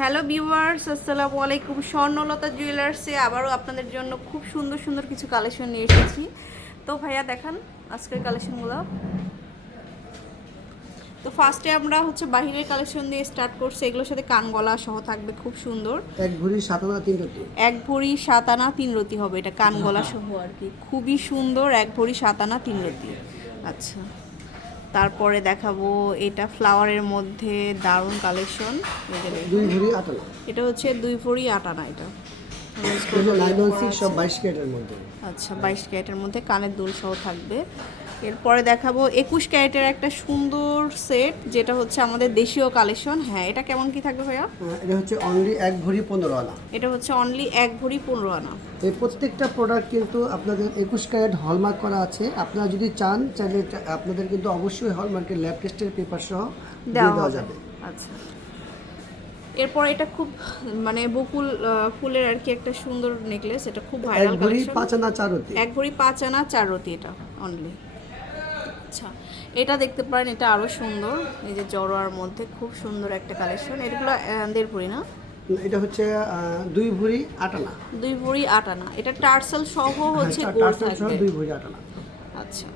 Hello viewers আসসালামু আলাইকুম। স্বর্ণলতা জুয়েলার্সে আবারও আপনাদের জন্য খুব সুন্দর সুন্দর কিছু কালেকশন নিয়ে এসেছি। তো ভাইয়া দেখান আজকের কালেকশনগুলো তো ফার্স্টে আমরা হচ্ছে বাহিরের কালেকশন দিয়ে স্টার্ট করছি। এগুলোর সাথে কান গলা সহ থাকবে খুব সুন্দর। এক ভরি সাতানা তিন রুটি এক ভরি সাত আনা তিন রতি হবে এটা কান গলা সহ আর কি। খুবই সুন্দর এক ভরি সাত আনা তিন রতি। আচ্ছা। তারপরে দেখাবো এটা ফ্লাওয়ারের মধ্যে দারুণ কালেকশন। এটা হচ্ছে দুই ভরি আটানা এটা? আচ্ছা বাইশ ক্যারেটের মধ্যে কানের দুল সহ থাকবে। এরপরে দেখাবো একুশ ক্যারেটের একটা সুন্দর সেট যেটা হচ্ছে আমাদের দেশীয় কালেকশন। হ্যাঁ এটা কেমন কি থাকবে ভাইয়া? এটা হচ্ছে অনলি এক ভরি পনেরো আনা এটা হচ্ছে অনলি এক ভরি পনেরো আনা এই প্রত্যেকটা প্রোডাক্ট কিন্তু আপনাদের একুশ ক্যারেট হলমার্ক করা আছে। আপনারা যদি চান চাইলে আপনাদের কিন্তু অবশ্যই হলমার্কের ল্যাব টেস্টের পেপার সহ দেওয়া যাবে। আচ্ছা। এরপর এটা খুব মানে বকুল ফুলের আর কি একটা সুন্দর নেকলেস এটা খুব এক ভাইরাল ভরি কালেকশন পাঁচ আনা চার রুটি এক ভরি পাঁচ আনা চার রতি এটা অনলি আচ্ছা এটা দেখতে পারেন এটা আরও সুন্দর। এই যে জড়োয়ার মধ্যে খুব সুন্দর একটা কালেকশন এগুলো আহ, দেড় ভরি না? এটা হচ্ছে দুই ভরি আটানা। দুই ভরি আট আনা এটা টার্সেল সহ হচ্ছে হ্যাঁ, গোল থাকবে। দুই ভরি আটানা। আচ্ছা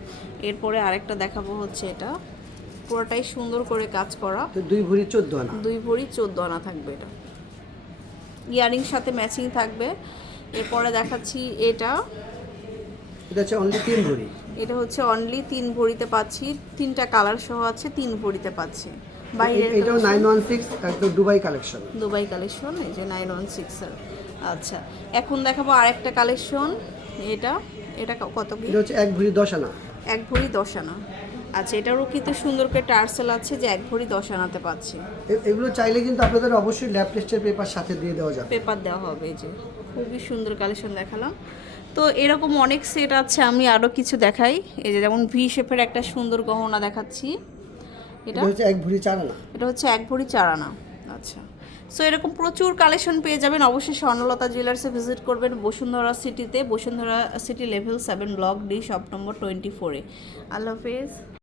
এরপরে আরেকটা দেখাবো হচ্ছে এটা। পুরোটাই সুন্দর করে কাজ করা। দুই ভরি চোদ্দ আনা। দুই ভরি চোদ্দ আনা থাকবে এটা। ইয়ারিং সাথে ম্যাচিং থাকবে। এরপরে দেখাচ্ছি এটা। এটা হচ্ছে অনলি তিন ভরি। এটা হচ্ছে অনলি তিন ভরিতে পাচ্ছি। তিনটা কালার সহ আছে তিন ভরিতে পাচ্ছি। বাইরের এটা এটাও নাইন ওয়ান সিক্স একদম দুবাই কালেকশন দুবাই কালেকশন এই যে নাইন ওয়ান সিক্স আচ্ছা এখন দেখাবো আরেকটা কালেকশন এটা এটা কত এটা হচ্ছে এক ভরি দশ আনা। এক ভরি দশ আনা। আচ্ছা এটারও কিন্তু সুন্দর করে টার্সেল আছে যে এক ভরি দশ আনাতে পাচ্ছি। এগুলো চাইলে কিন্তু আপনাদের অবশ্যই ল্যাব টেস্টের পেপার সাথে দিয়ে দেওয়া যাবে। পেপার দেওয়া হবে এই যে। খুবই সুন্দর কালেকশন দেখালাম। তো এরকম অনেক সেট আছে আমি আরও কিছু দেখাই। এই যে যেমন ভি শেপের একটা সুন্দর গহনা দেখাচ্ছি। এটা হচ্ছে এক ভরি চার আনা। এটা হচ্ছে এক ভরি চার আনা। আচ্ছা। সো এরকম প্রচুর কালেকশন পেয়ে যাবেন। অবশ্যই স্বর্ণলতা জুয়েলার্সে ভিজিট করবেন বসুন্ধরা সিটিতে Bashundhara city level seven block D shop number twenty ফোরে আল্লাহ হাফেজ।